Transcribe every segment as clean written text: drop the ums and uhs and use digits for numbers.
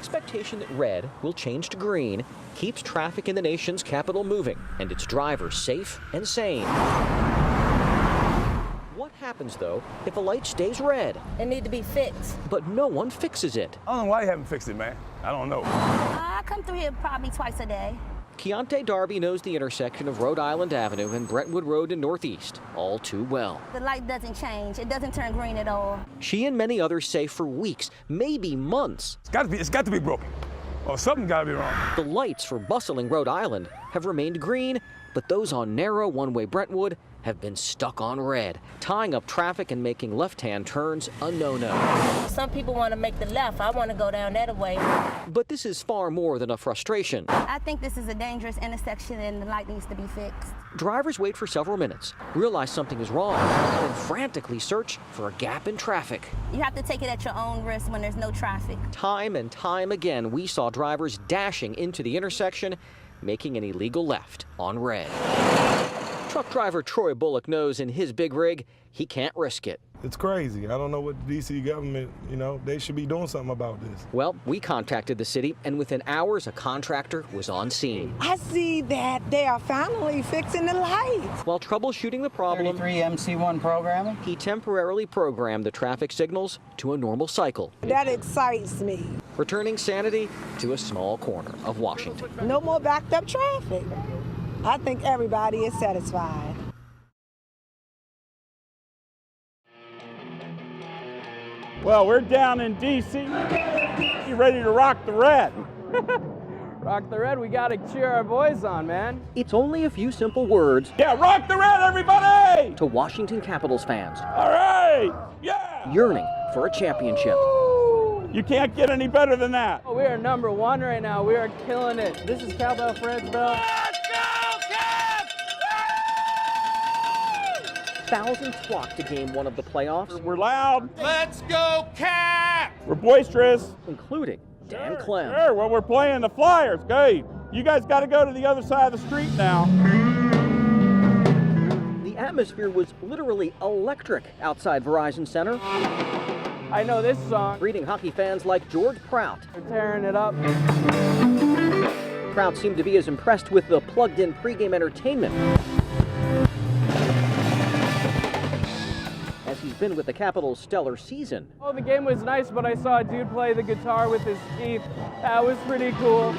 expectation that red will change to green keeps traffic in the nation's capital moving and its drivers safe and sane. What happens, though, if a light stays red? It needs to be fixed. But no one fixes it. I don't know why you haven't fixed it, man. I don't know. I come through here probably twice a day. Keontae Darby knows the intersection of Rhode Island Avenue and Brentwood Road in Northeast all too well. The light doesn't change. It doesn't turn green at all. She and many others say for weeks, maybe months. It's got to be broken. Or something got to be wrong. The lights for bustling Rhode Island have remained green, but those on narrow one-way Brentwood have been stuck on red, tying up traffic and making left-hand turns a no-no. Some people want to make the left. I want to go down that way. But this is far more than a frustration. I think this is a dangerous intersection and the light needs to be fixed. Drivers wait for several minutes, realize something is wrong, and then frantically search for a gap in traffic. You have to take it at your own risk when there's no traffic. Time and time again, we saw drivers dashing into the intersection, making an illegal left on red. Truck driver Troy Bullock knows in his big rig, he can't risk it. It's crazy. I don't know what the D.C. government, they should be doing something about this. Well, we contacted the city, and within hours, a contractor was on scene. I see that they are finally fixing the lights. While troubleshooting the problem, 33 MC1 programming, he temporarily programmed the traffic signals to a normal cycle. That excites me. Returning sanity to a small corner of Washington. No more backed up traffic. I think everybody is satisfied. Well, we're down in D.C. You ready to rock the red? Rock the red, we gotta cheer our boys on, man. It's only a few simple words. Yeah, rock the red, everybody! To Washington Capitals fans. All right, yeah! Yearning for a championship. You can't get any better than that. Oh, we are #1 right now. We are killing it. This is Cowbell Fred'sville. Let's go, Caps! Thousands flocked to game 1 of the playoffs. We're loud. Let's go, Caps! We're boisterous. Including Dan Clem. Sure, well, we're playing the Flyers. Okay, you guys got to go to the other side of the street now. The atmosphere was literally electric outside Verizon Center. I know this song. Greeting hockey fans like George Prout. We're tearing it up. Prout seemed to be as impressed with the plugged-in pregame entertainment as he's been with the Capitals' stellar season. Oh, the game was nice, but I saw a dude play the guitar with his teeth. That was pretty cool.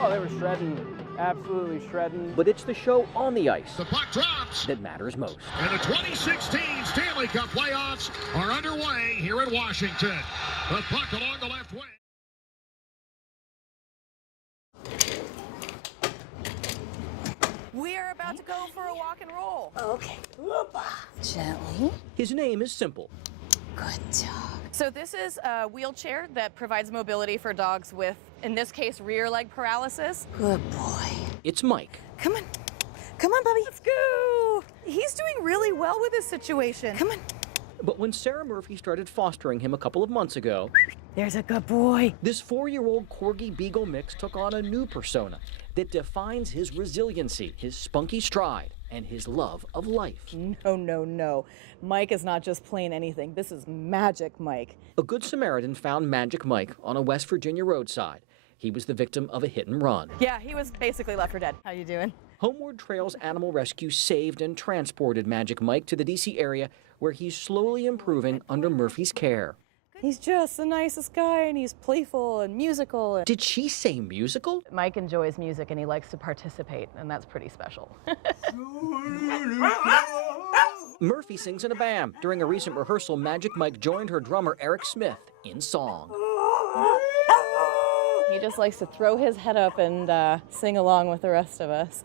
Oh, they were shredding. Absolutely shredding. But it's the show on the ice The puck drops. that matters most. And the 2016 Stanley Cup playoffs are underway here in Washington. The puck along the left wing. We're about to go for a walk and roll. Okay. Gently. His name is simple. Good dog. So this is a wheelchair that provides mobility for dogs with, in this case, rear leg paralysis. Good boy. It's Mike. Come on. Come on, Bubby. Let's go. He's doing really well with this situation. Come on. But when Sarah Murphy started fostering him a couple of months ago, There's a good boy. this 4-year-old Corgi Beagle mix took on a new persona that defines his resiliency, his spunky stride, and his love of life. No. Mike is not just plain anything. This is Magic Mike. A good Samaritan found Magic Mike on a West Virginia roadside. He was the victim of a hit and run. Yeah, he was basically left for dead. How you doing? Homeward Trails Animal Rescue saved and transported Magic Mike to the D.C. area where he's slowly improving under Murphy's care. He's just the nicest guy, and he's playful and musical. Did she say musical? Mike enjoys music, and he likes to participate, and that's pretty special. Murphy sings in a band. During a recent rehearsal, Magic Mike joined her drummer Eric Smith in song. He just likes to throw his head up and sing along with the rest of us.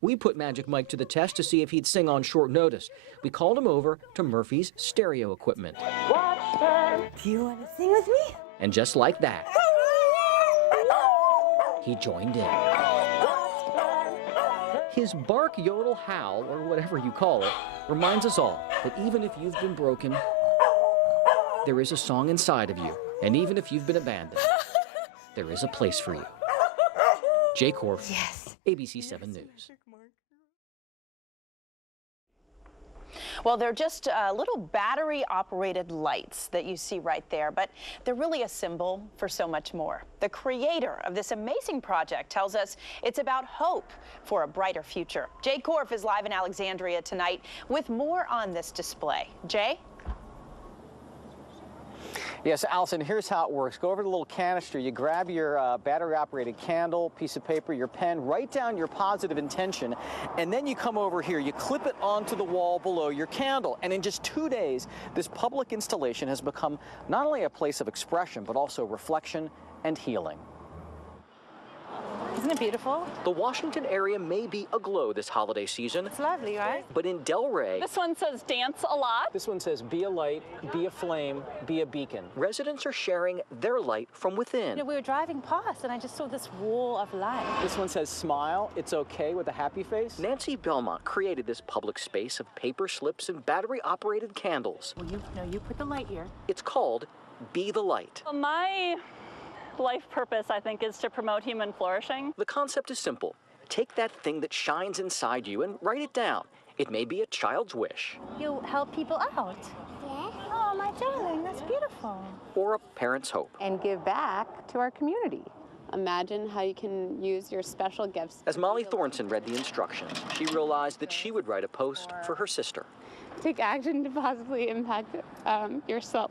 We put Magic Mike to the test to see if he'd sing on short notice. We called him over to Murphy's stereo equipment. Do you want to sing with me? And just like that, he joined in. His bark, yodel, howl, or whatever you call it, reminds us all that even if you've been broken, there is a song inside of you. And even if you've been abandoned, there is a place for you. Jay Korff, Yes. ABC 7 News. Well, they're just little battery-operated lights that you see right there, but they're really a symbol for so much more. The creator of this amazing project tells us it's about hope for a brighter future. Jay Korff is live in Alexandria tonight with more on this display. Jay? Yes, Allison, here's how it works. Go over to the little canister, you grab your battery-operated candle, piece of paper, your pen, write down your positive intention, and then you come over here, you clip it onto the wall below your candle, and in just 2 days, this public installation has become not only a place of expression, but also reflection and healing. Isn't it beautiful? The Washington area may be aglow this holiday season. It's lovely, right? But in Delray, This one says dance a lot. this one says be a light, be a flame, be a beacon. Residents are sharing their light from within. You know, we were driving past and I just saw this wall of light. This one says smile, it's okay, with a happy face. Nancy Belmont created this public space of paper slips and battery-operated candles. Well, you put the light here. It's called Be the Light. My life purpose, I think, is to promote human flourishing. The concept is simple. Take that thing that shines inside you and write it down. It may be a child's wish. You help people out. Yeah. Oh, my darling, that's beautiful. Or a parent's hope. And give back to our community. Imagine how you can use your special gifts. As Molly Thornton read the instructions, she realized that she would write a post for her sister. Take action to positively impact yourself.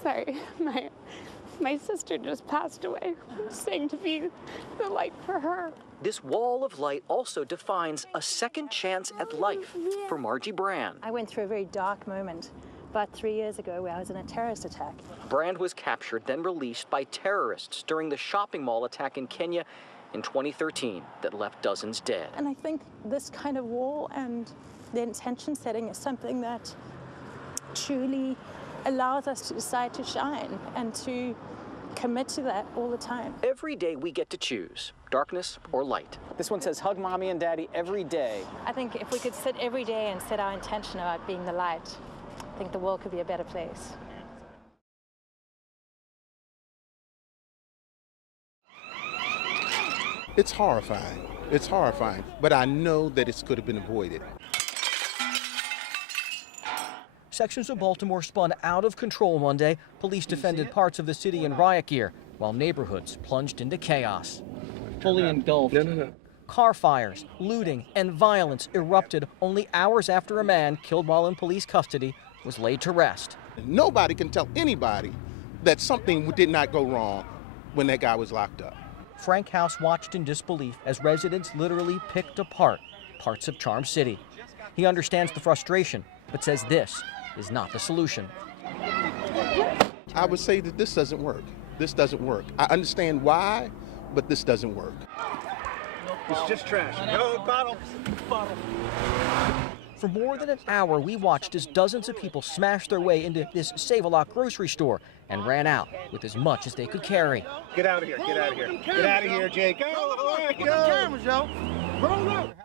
Sorry, my sister just passed away. I'm saying to be the light for her. This wall of light also defines a second chance at life for Margie Brand. I went through a very dark moment about 3 years ago where I was in a terrorist attack. Brand was captured, then released by terrorists during the shopping mall attack in Kenya in 2013 that left dozens dead. And I think this kind of wall and the intention setting is something that truly allows us to decide to shine and to commit to that all the time. Every day we get to choose, darkness or light. This one says hug mommy and daddy every day. I think if we could sit every day and set our intention about being the light, I think the world could be a better place. It's horrifying. It's horrifying, but I know that it could have been avoided. Sections of Baltimore spun out of control Monday. Police defended parts of the city in riot gear, while neighborhoods plunged into chaos. Fully engulfed. Car fires, looting, and violence erupted only hours after a man killed while in police custody was laid to rest. Nobody can tell anybody that something did not go wrong when that guy was locked up. Frank House watched in disbelief as residents literally picked apart parts of Charm City. He understands the frustration, but says this is not the solution. I would say that this doesn't work. This doesn't work. I understand why, but this doesn't work. It's just trash. No, bottle. For more than an hour, we watched as dozens of people smashed their way into this Save-A-Lot grocery store and ran out with as much as they could carry. Get out of here. Get out of here. Get out of here, Jake. Go. All right, go.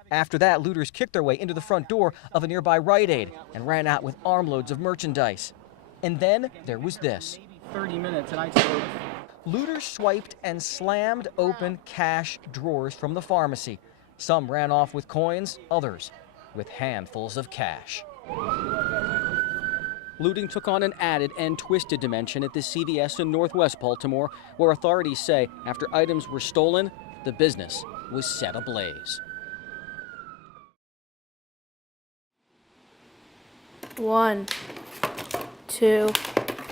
After that, looters kicked their way into the front door of a nearby Rite Aid and ran out with armloads of merchandise. And then there was this. 30 minutes and I told. Looters swiped and slammed open cash drawers from the pharmacy. Some ran off with coins, others with handfuls of cash. Looting took on an added and twisted dimension at the CVS in Northwest Baltimore, where authorities say after items were stolen, the business was set ablaze. 1, 2.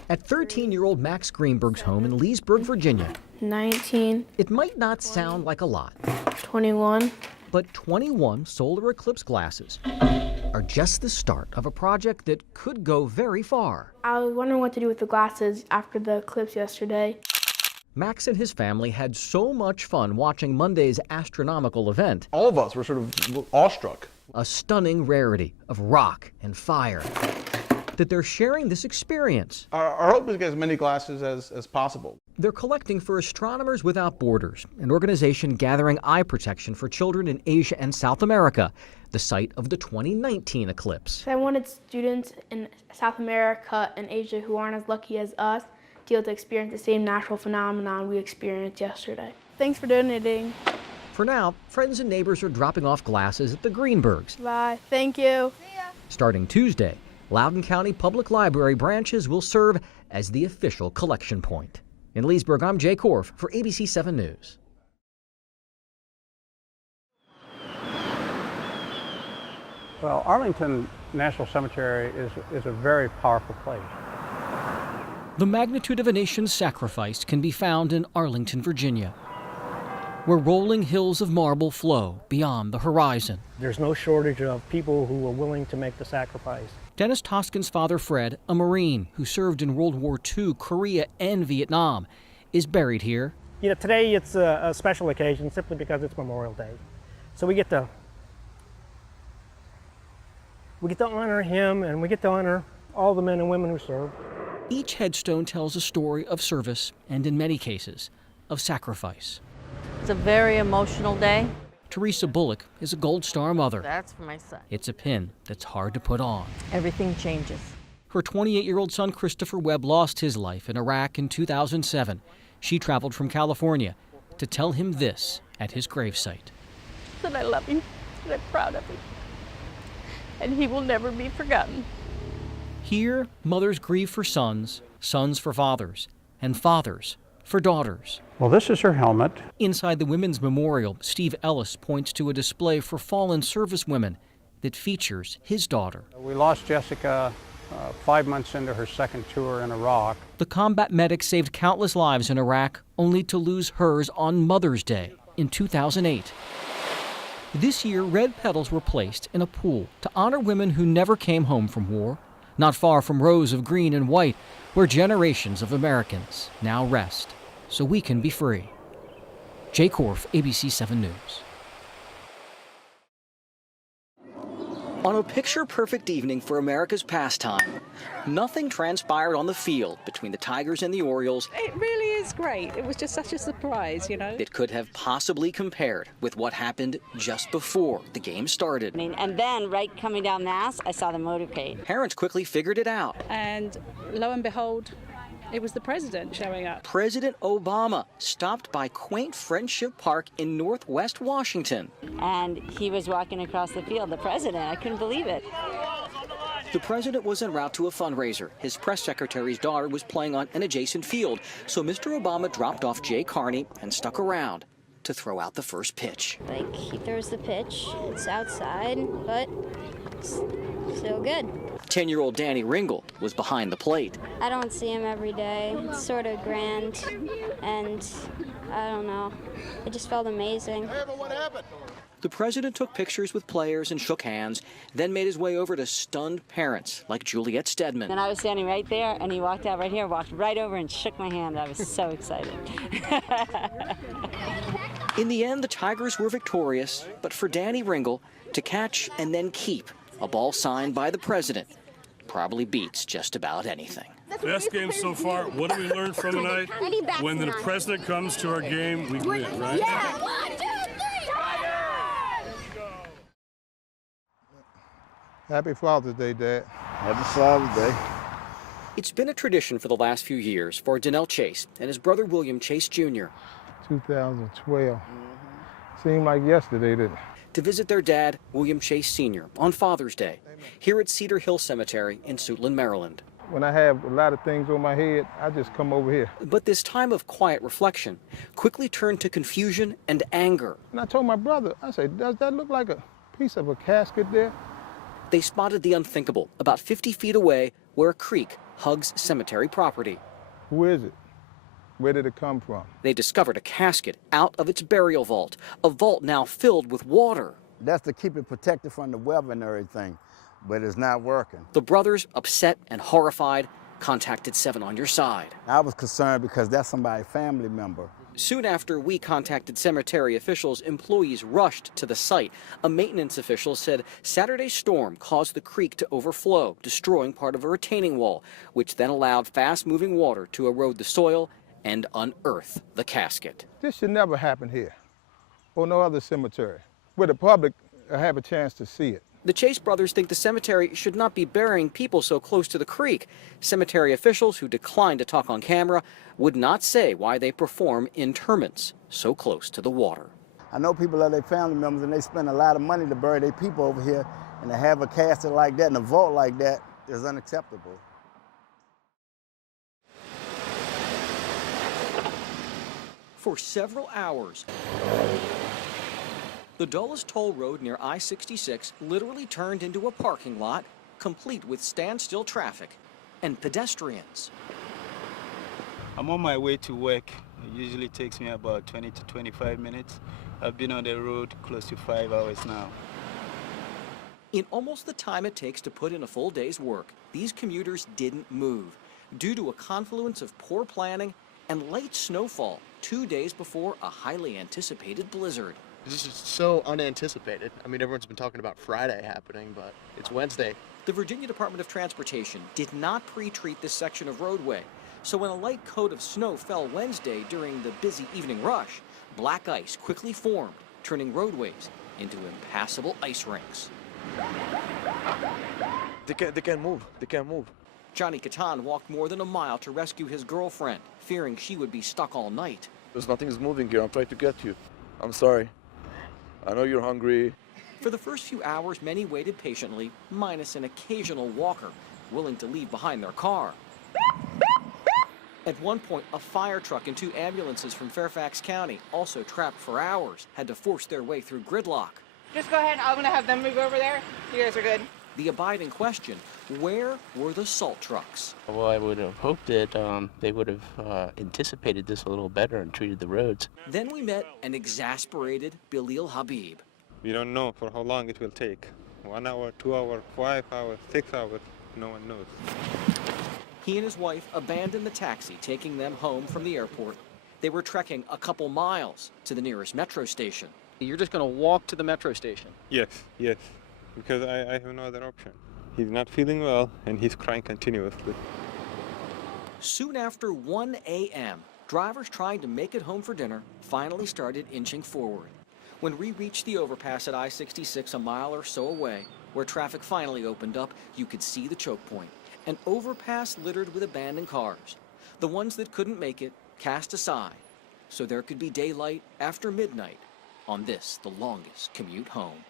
At 13-year-old Max Greenberg's home in Leesburg, Virginia, 19. It might not sound like a lot. 21. But 21 solar eclipse glasses are just the start of a project that could go very far. I was wondering what to do with the glasses after the eclipse yesterday. Max and his family had so much fun watching Monday's astronomical event. All of us were sort of awestruck. A stunning rarity of rock and fire. That they're sharing this experience. Our hope is to get as many glasses as possible. They're collecting for Astronomers Without Borders, an organization gathering eye protection for children in Asia and South America, the site of the 2019 eclipse. I wanted students in South America and Asia who aren't as lucky as us to be able to experience the same natural phenomenon we experienced yesterday. Thanks for donating. For now, friends and neighbors are dropping off glasses at the Greenbergs. Bye. Thank you. See ya. Starting Tuesday, Loudoun County Public Library branches will serve as the official collection point. In Leesburg, I'm Jay Korff for ABC 7 News. Well, Arlington National Cemetery is a very powerful place. The magnitude of a nation's sacrifice can be found in Arlington, Virginia, where rolling hills of marble flow beyond the horizon. There's no shortage of people who are willing to make the sacrifice. Dennis Toscan's father, Fred, a Marine who served in World War II, Korea, and Vietnam, is buried here. You know, today it's a special occasion simply because it's Memorial Day. So we get to honor him, and we get to honor all the men and women who served. Each headstone tells a story of service and, in many cases, of sacrifice. It's a very emotional day. Teresa Bullock is a Gold Star mother. That's for my son. It's a pin that's hard to put on. Everything changes. Her 28-year-old son, Christopher Webb, lost his life in Iraq in 2007. She traveled from California to tell him this at his gravesite. That I love him, and I'm proud of him. And he will never be forgotten. Here, mothers grieve for sons, sons for fathers, and fathers for daughters. Well, this is her helmet. Inside the Women's Memorial, Steve Ellis points to a display for fallen service women that features his daughter. We lost Jessica 5 months into her second tour in Iraq. The combat medic saved countless lives in Iraq, only to lose hers on Mother's Day in 2008. This year, red petals were placed in a pool to honor women who never came home from war, not far from rows of green and white, where generations of Americans now rest, so we can be free. Jay Korff, ABC 7 News. On a picture-perfect evening for America's pastime, nothing transpired on the field between the Tigers and the Orioles. It really is great. It was just such a surprise, you know. That could have possibly compared with what happened just before the game started. And then, right coming down Mass, I saw the motorcade. Parents quickly figured it out. And lo and behold, it was the president showing up. President Obama stopped by quaint Friendship Park in Northwest Washington. And he was walking across the field, the president. I couldn't believe it. The president was en route to a fundraiser. His press secretary's daughter was playing on an adjacent field, so Mr. Obama dropped off Jay Carney and stuck around to throw out the first pitch. Like, he throws the pitch, it's outside, but still good. 10-year-old Danny Ringel was behind the plate. I don't see him every day. It's sort of grand, and I don't know. It just felt amazing. The president took pictures with players and shook hands, then made his way over to stunned parents like Juliet Stedman. And I was standing right there, and he walked out right here, walked right over and shook my hand. I was so excited. In the end, the Tigers were victorious, but for Danny Ringel to catch and then keep a ball signed by the president probably beats just about anything. Best game so far. What do we learn from tonight? When the president comes to our game, we win, right? Yeah! 1, 2, 3! Happy Father's Day, Dad. Happy Father's Day. It's been a tradition for the last few years for Donnell Chase and his brother William Chase Jr. 2012. Seemed like yesterday, didn't it? To visit their dad, William Chase Sr., on Father's Day, here at Cedar Hill Cemetery in Suitland, Maryland. When I have a lot of things on my head, I just come over here. But this time of quiet reflection quickly turned to confusion and anger. And I told my brother, I said, does that look like a piece of a casket there? They spotted the unthinkable about 50 feet away where a creek hugs cemetery property. Who is it? Where did it come from? They discovered a casket out of its burial vault, a vault now filled with water. That's to keep it protected from the weather and everything, but it's not working. The brothers, upset and horrified, contacted 7 on Your Side. I was concerned because that's somebody's family member. Soon after we contacted cemetery officials, employees rushed to the site. A maintenance official said Saturday's storm caused the creek to overflow, destroying part of a retaining wall, which then allowed fast-moving water to erode the soil and unearth the casket. This should never happen here or no other cemetery where the public have a chance to see it. The Chase brothers think the cemetery should not be burying people so close to the creek. Cemetery officials, who declined to talk on camera, would not say why they perform interments so close to the water. I know people are their family members and they spend a lot of money to bury their people over here, And to have a casket like that and a vault like that is unacceptable. For several hours, the Dulles Toll Road near I-66 literally turned into a parking lot, complete with standstill traffic and pedestrians. I'm on my way to work. It usually takes me about 20 to 25 minutes. I've been on the road close to 5 hours now. In almost the time it takes to put in a full day's work, these commuters didn't move due to a confluence of poor planning and late snowfall 2 days before a highly anticipated blizzard. This is so unanticipated. I mean, everyone's been talking about Friday happening, but it's Wednesday. The Virginia Department of Transportation did not pre-treat this section of roadway, so when a light coat of snow fell Wednesday during the busy evening rush, black ice quickly formed, turning roadways into impassable ice rinks. They can't move. They can't move. Johnny Catan walked more than a mile to rescue his girlfriend, fearing she would be stuck all night. There's nothing is moving here. I'm trying to get you. I'm sorry. I know you're hungry. For the first few hours, many waited patiently, minus an occasional walker, willing to leave behind their car. At one point, a fire truck and 2 ambulances from Fairfax County, also trapped for hours, had to force their way through gridlock. Just go ahead. I'm going to have them move over there. You guys are good. The abiding question, where were the salt trucks? Well, I would have hoped that they would have anticipated this a little better and treated the roads. Then we met an exasperated Bilal Habib. We don't know for how long it will take. 1 hour, 2 hours, 5 hours, 6 hours, no one knows. He and his wife abandoned the taxi, taking them home from the airport. They were trekking a couple miles to the nearest metro station. You're just going to walk to the metro station? Yes, because I have no other option. He's not feeling well, and he's crying continuously. Soon after 1 a.m., drivers trying to make it home for dinner finally started inching forward. When we reached the overpass at I-66 a mile or so away, where traffic finally opened up, you could see the choke point. An overpass littered with abandoned cars. The ones that couldn't make it, cast aside, so there could be daylight after midnight on this, the longest commute home.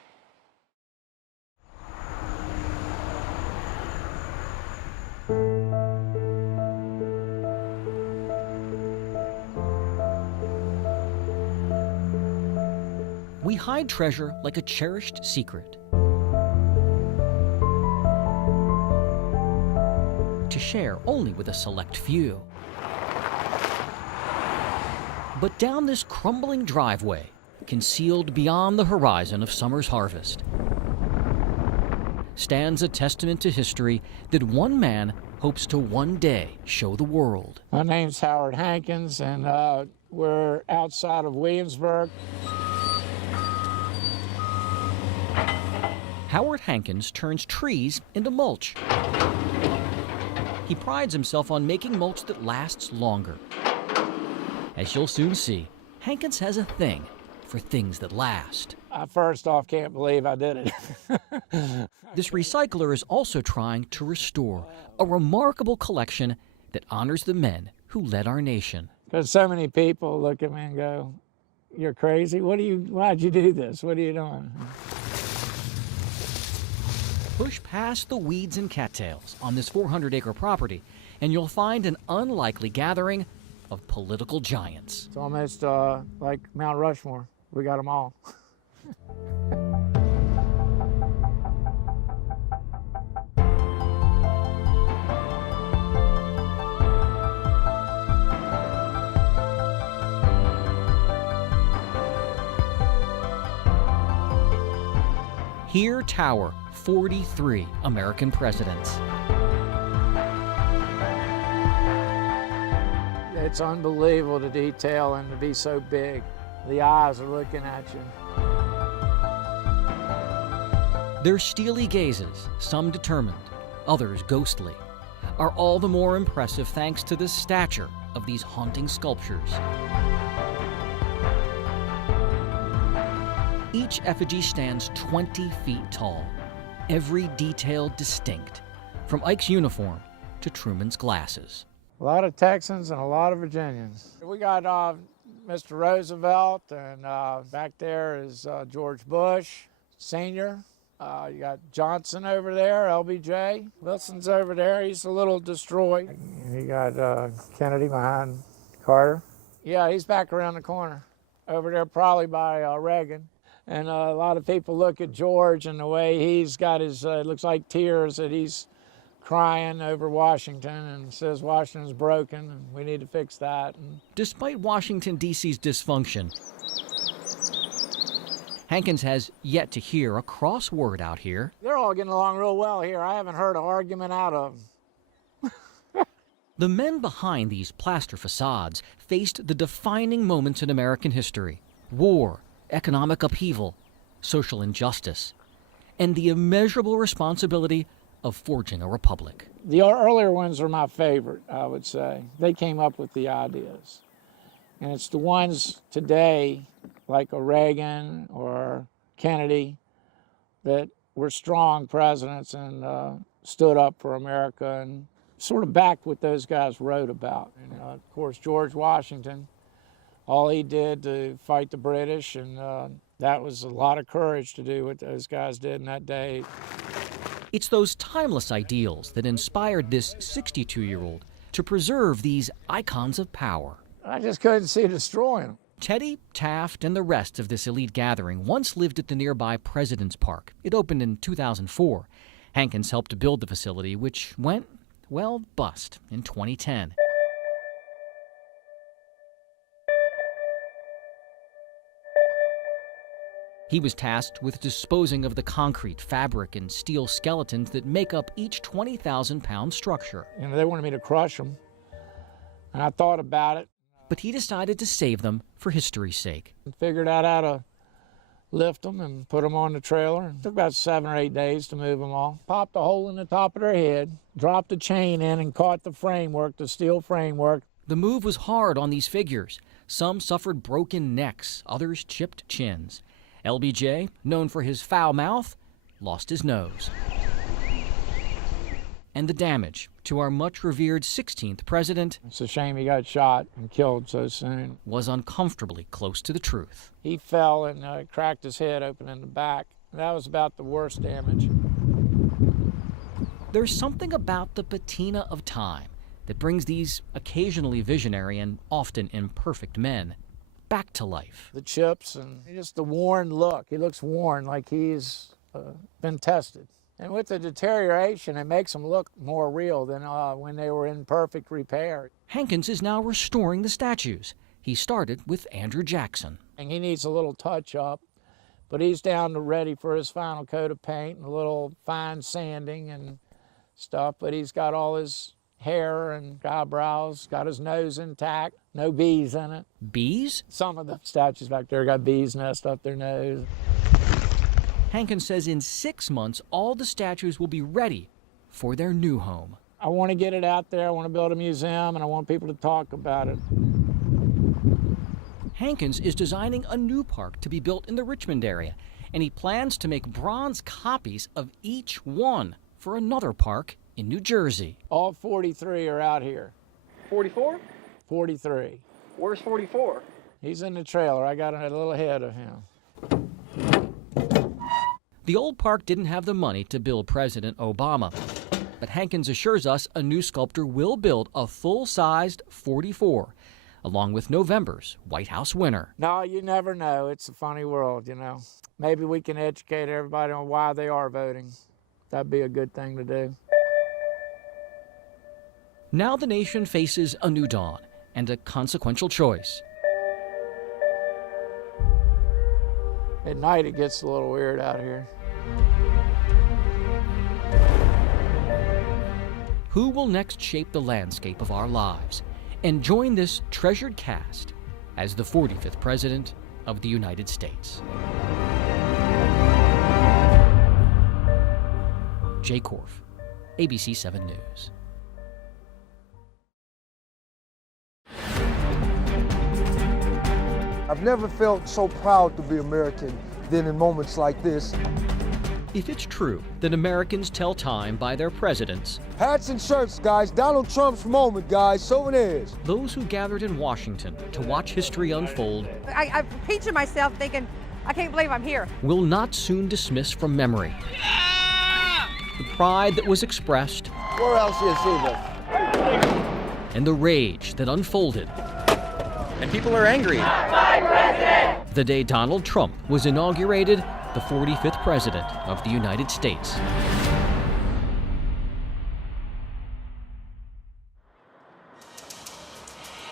We hide treasure like a cherished secret, to share only with a select few. But down this crumbling driveway, concealed beyond the horizon of summer's harvest, stands a testament to history that one man hopes to one day show the world. My name's Howard Hankins, and we're outside of Williamsburg. Howard Hankins turns trees into mulch. He prides himself on making mulch that lasts longer. As you'll soon see, Hankins has a thing for things that last. I first off can't believe I did it. This recycler is also trying to restore a remarkable collection that honors the men who led our nation. Because so many people look at me and go, "You're crazy. Why'd you do this? What are you doing?" Push past the weeds and cattails on this 400-acre property, and you'll find an unlikely gathering of political giants. It's almost like Mount Rushmore. We got them all. Here tower 43 American presidents. It's unbelievable, the detail, and to be so big. The eyes are looking at you. Their steely gazes, some determined, others ghostly, are all the more impressive thanks to the stature of these haunting sculptures. Each effigy stands 20 feet tall, every detail distinct, from Ike's uniform to Truman's glasses. A lot of Texans and a lot of Virginians. We got Mr. Roosevelt, and back there is George Bush, Sr., You got Johnson over there, LBJ. Wilson's over there. He's a little destroyed. You got Kennedy behind Carter. Yeah, he's back around the corner. Over there probably by Reagan. And a lot of people look at George and the way he's got his, it looks like tears that he's crying over Washington and says Washington's broken and we need to fix that. And despite Washington, D.C.'s dysfunction, Hankins has yet to hear a cross word out here. They're all getting along real well here. I haven't heard an argument out of them. The men behind these plaster facades faced the defining moments in American history: war, economic upheaval, social injustice, and the immeasurable responsibility of forging a republic. The earlier ones are my favorite, I would say. They came up with the ideas. And it's the ones today, like a Reagan or Kennedy, that were strong presidents and stood up for America and sort of backed what those guys wrote about. And of course, George Washington, all he did to fight the British, and that was a lot of courage to do what those guys did in that day. It's those timeless ideals that inspired this 62-year-old to preserve these icons of power. I just couldn't see destroying them. Teddy, Taft, and the rest of this elite gathering once lived at the nearby President's Park. It opened in 2004. Hankins helped to build the facility, which went, well, bust in 2010. He was tasked with disposing of the concrete, fabric, and steel skeletons that make up each 20,000-pound structure. You know, they wanted me to crush them, and I thought about it. But he decided to save them for history's sake. Figured out how to lift them and put them on the trailer. It took about 7 or 8 days to move them all. Popped a hole in the top of their head, dropped the chain in and caught the framework, the steel framework. The move was hard on these figures. Some suffered broken necks, others chipped chins. LBJ, known for his foul mouth, lost his nose. And the damage to our much-revered 16th president, it's a shame he got shot and killed so soon, was uncomfortably close to the truth. He fell and cracked his head open in the back. That was about the worst damage. There's something about the patina of time that brings these occasionally visionary and often imperfect men back to life. The chips and just the worn look. He looks worn, like he's been tested. And with the deterioration, it makes them look more real than when they were in perfect repair. Hankins is now restoring the statues. He started with Andrew Jackson. And he needs a little touch-up, but he's down to ready for his final coat of paint and a little fine sanding and stuff, but he's got all his hair and eyebrows, got his nose intact, no bees in it. Bees? Some of the statues back there got bees nest up their nose. Hankins says in 6 months, all the statues will be ready for their new home. I want to get it out there. I want to build a museum, and I want people to talk about it. Hankins is designing a new park to be built in the Richmond area, and he plans to make bronze copies of each one for another park in New Jersey. All 43 are out here. 44? 43. Where's 44? He's in the trailer. I got a little ahead of him. The old park didn't have the money to build President Obama, but Hankins assures us a new sculptor will build a full-sized 44, along with November's White House winner. No, you never know. It's a funny world, you know. Maybe we can educate everybody on why they are voting. That'd be a good thing to do. Now the nation faces a new dawn and a consequential choice. At night, it gets a little weird out here. Who will next shape the landscape of our lives and join this treasured cast as the 45th President of the United States? Jay Korff, ABC 7 News. I've never felt so proud to be American than in moments like this. If it's true that Americans tell time by their presidents, hats and shirts, guys. Donald Trump's moment, guys. Souvenirs. Those who gathered in Washington to watch history unfold, I picture myself thinking, I can't believe I'm here. will not soon dismiss from memory. The pride that was expressed, Where else do you see this? and the rage that unfolded And people are angry. the day Donald Trump was inaugurated the 45th President of the United States.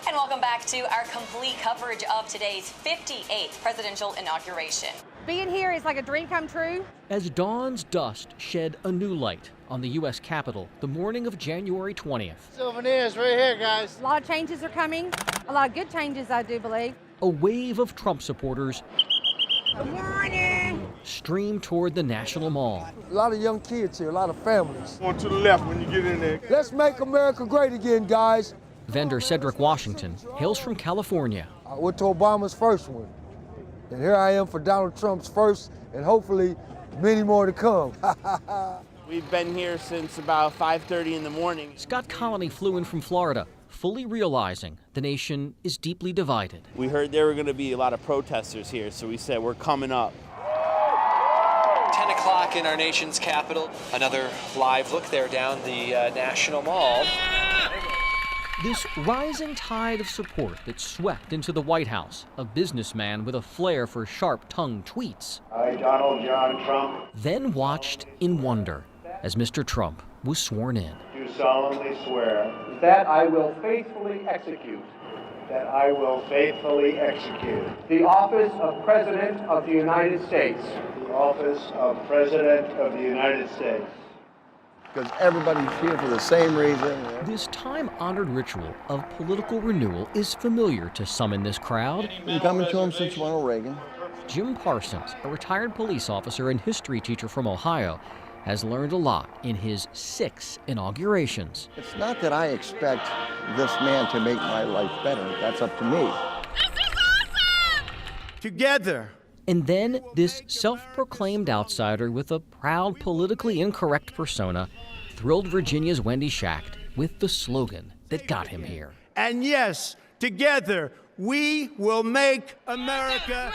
And welcome back to our complete coverage of today's 58th presidential inauguration. Being here is like a dream come true. As dawn's dust shed a new light on the U.S. Capitol the morning of January 20th, Souvenirs right here, guys. A lot of changes are coming. A lot of good changes, I do believe. a wave of Trump supporters Good morning. streamed toward the National Mall. A lot of young kids here, a lot of families. Going to the left when you get in there. Let's make America great again, guys. Vendor Cedric Washington hails from California. I went to Obama's first one. And here I am for Donald Trump's first, and hopefully many more to come. We've been here since about 5:30 in the morning. Scott Colony flew in from Florida, fully realizing the nation is deeply divided. We heard there were going to be a lot of protesters here, so we said we're coming up. 10 o'clock in our nation's capital. Another live look there down the National Mall. This rising tide of support that swept into the White House, a businessman with a flair for sharp-tongued tweets, I, Donald John Trump, then watched in wonder as Mr. Trump was sworn in. do solemnly swear that I will faithfully execute that I will faithfully execute the office of President of the United States. the office of President of the United States. Because everybody's here for the same reason. This time-honored ritual of political renewal is familiar to some in this crowd. Been coming to him since Ronald Reagan. Jim Parsons, a retired police officer and history teacher from Ohio, has learned a lot in his 6 inaugurations. It's not that I expect this man to make my life better. That's up to me. Together. And then this self-proclaimed outsider with a proud, politically incorrect persona thrilled Virginia's Wendy Schacht with the slogan that got him here. And yes, together, we will make America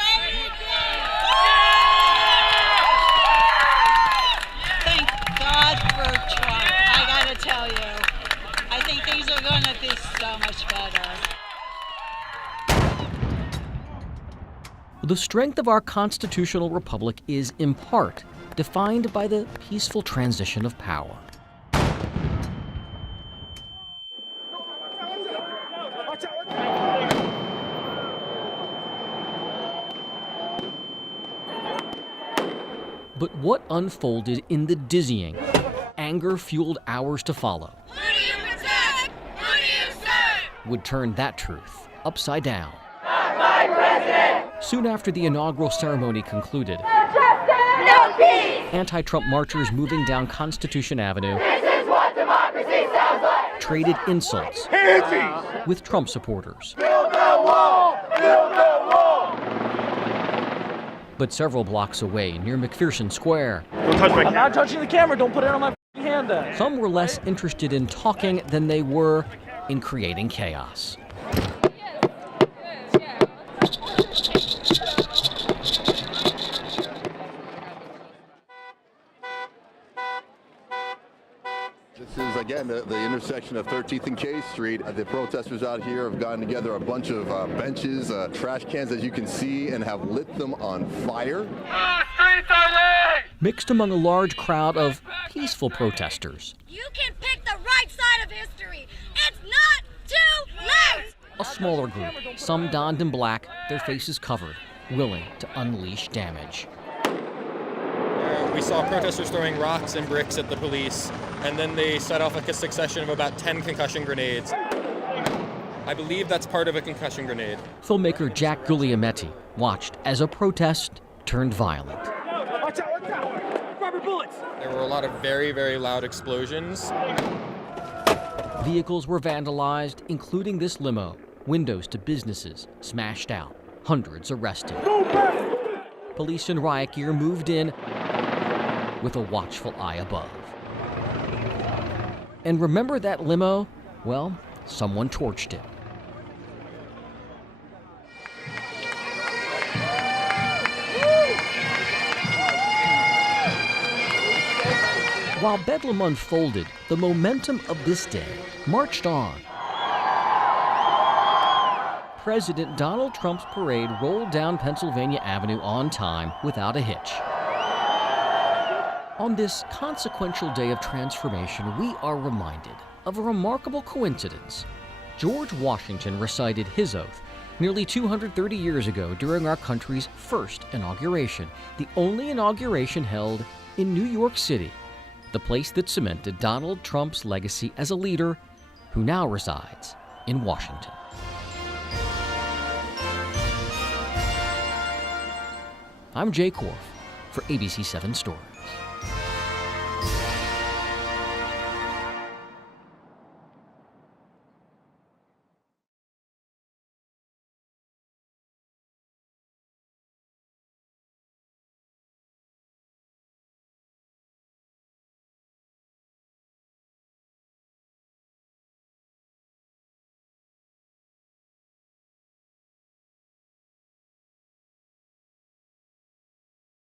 Thank God for Trump. I gotta tell you, I think things are gonna be so much better. The strength of our constitutional republic is, in part, defined by the peaceful transition of power. But what unfolded in the dizzying, anger-fueled hours to follow would turn that truth upside down. Soon after the inaugural ceremony concluded, No peace! anti-Trump marchers moving down Constitution Avenue This is what democracy sounds like! traded insults with Trump supporters. Build the wall! Build the wall! But several blocks away, near McPherson Square, I'm not touching the camera. Don't put it on my hand then. some were less interested in talking than they were in creating chaos. This is, again, the intersection of 13th and K Street. The protesters out here have gotten together a bunch of benches, trash cans, as you can see, and have lit them on fire. Mixed among a large crowd of peaceful protesters, You can pick the right side of history. It's not too late! a smaller group, some donned in black, their faces covered, willing to unleash damage. We saw protesters throwing rocks and bricks at the police, and then they set off like a succession of about 10 concussion grenades. I believe that's part of a concussion grenade. Filmmaker Jack Guglielmetti watched as a protest turned violent. Watch out! Watch out! Rubber bullets! There were a lot of very, very loud explosions. Vehicles were vandalized, including this limo. Windows to businesses smashed out. Hundreds arrested. Police in riot gear moved in with a watchful eye above. And remember that limo? Well, someone torched it. While Bedlam unfolded, the momentum of this day marched on. President Donald Trump's parade rolled down Pennsylvania Avenue on time without a hitch. On this consequential day of transformation, we are reminded of a remarkable coincidence. George Washington recited his oath nearly 230 years ago during our country's first inauguration, the only inauguration held in New York City, the place that cemented Donald Trump's legacy as a leader who now resides in Washington. I'm Jay Korff for ABC 7 Stories.